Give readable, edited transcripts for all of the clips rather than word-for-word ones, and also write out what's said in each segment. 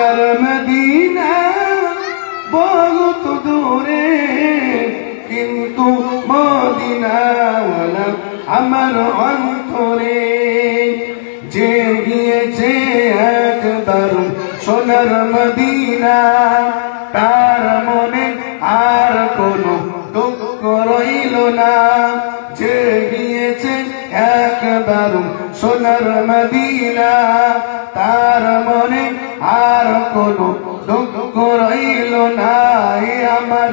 সোনার মদিনা বহুত দূরে, কিন্তু মদিনাওয়ালা আমার অন্তরে। যে গিয়েছে একবার সোনার মদিনা, তার মনে আর কোনো দুঃখ রইল না। যে গিয়েছে একবার সোনার মদিনা, তার মনে আর কোনো দুঃখ রইল না। আমার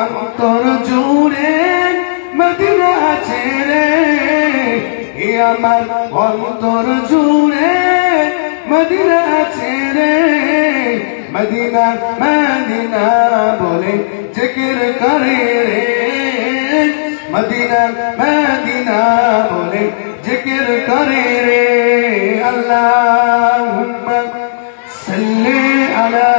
অন্তর জুড়ে মদিনা আছে রে, আমার অন্তর জুড়ে মদিনা আছে রে। মদিনা মদিনা বলে জিকির করে রে, মদিনা মদিনা বলে জিকির করে রে। আল্লাহুম্মা সাল্লি আলা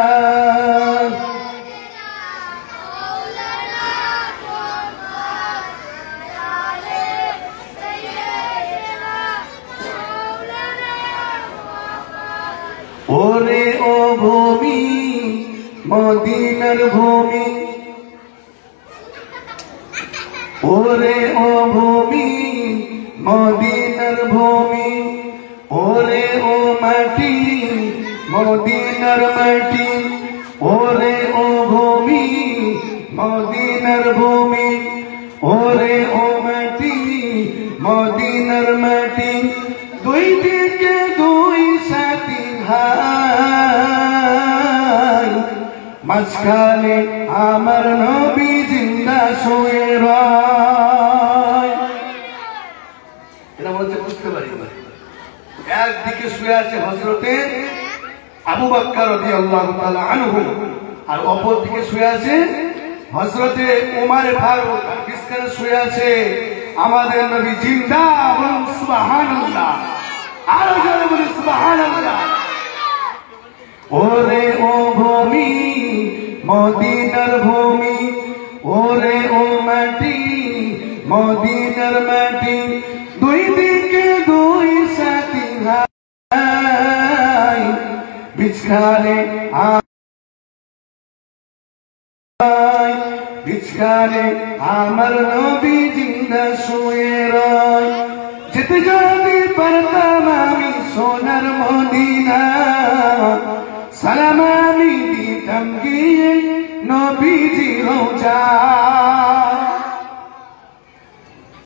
ওরে ও ভূমি মদিনার ভূমি, ওরে ও ভূমি মদিনার ভূমি, ওরে ও মাটি মদিনার মাটি, ওরে ও ভূমি মদিনার ভূমি, ওরে ও মাটি মদিনার মাটি। দুই দিকে দুই সাথী ভাই, মাঝখানে আমার নবী জিন্দা শুয়ে রয়। এটা বলছে বুঝতে পারি, একদিকে শুয়ে আছে হযরতে আবু বকর রাদিয়াল্লাহু তাআলা আনহু, আর অপর দিকে শুয়ে আছে হযরতে উমর ফারুক, আর মাঝখানে শুয়ে আছে আমাদের নবী জিন্দা। বলুন সুবহানাল্লাহ, আরো জোরে বলুন সুবহানাল্লাহ। ওরে ও ভূমি মদিনার ভূমি, ওরে ও মাটি মদিনার মাটি, দুই দিকে দুই সাথী ভাই, বিছখানে বিছখানে আমার নবী জিন্দা শুয়ে রয়। যেতে যদি পারতাম আমি সোনার মদিনা, সালাম আমি দিতাম গিয়ে নবীজি রোজা।